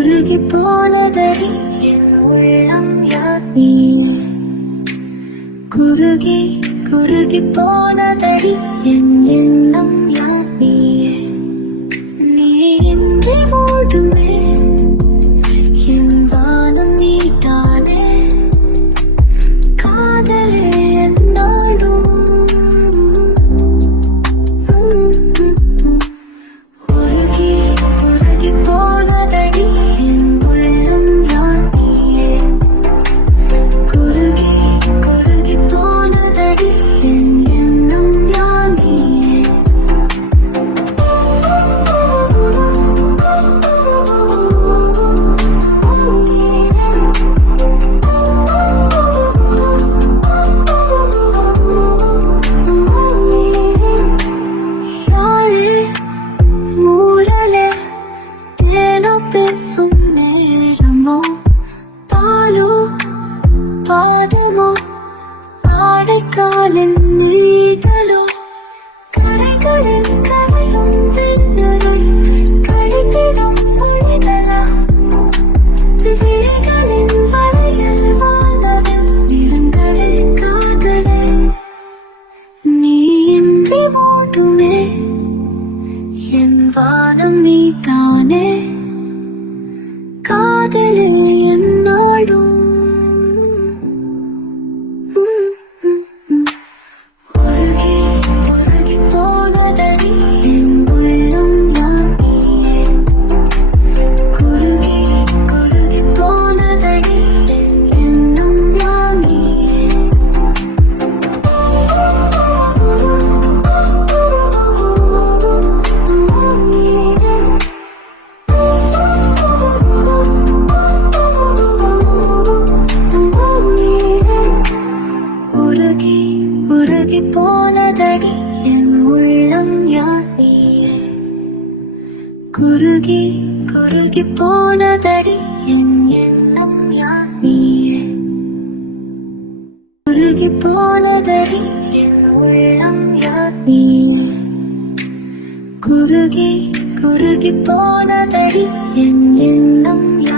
குறுகி போனதடி என் உள்ளம் யார் நீயே. குறுகி குறுகி போனதடி என் எண்ணம் யார் நீயே. நீ இன்றி மூடுமே என் வானம் நீதானே. காதலே என்னோடும் உருகி உருகி போனதடி என் உள்ளம் யார் நீயே. குறுகி குறுகி போனதடி என் எண்ணம் யார் நீயே. யாழே மூரலே தேனோ பேசும் நேரமோ. பாலோ பாதமோ ஆடைக்காலின் நீதலோ. கரைகளில் கரையும் வெண்ணரை கழித்திடும் மனிதலா. விழிகளின் வளையல் வானவில் நிறங்களே காதலே. நீ இன்றி மூடுமே என் வானம் நீதானே. காதலே என்னோடும் உருகி உருகி போனதடி என் உள்ளம் யார் நீயே. குறுகி குறுகி போனதடி என் எண்ணம் யார் நீயே. உருகி உருகி போனதடி என் உள்ளம் யார் நீயே. குறுகி குறுகி போனதடி என் எண்ணம் யார் நீயே. குறுகி போனதடி என் உள்ளம் யார் நீயே. குறுகி குறுகி போனதடி என் எண்ணம் யார்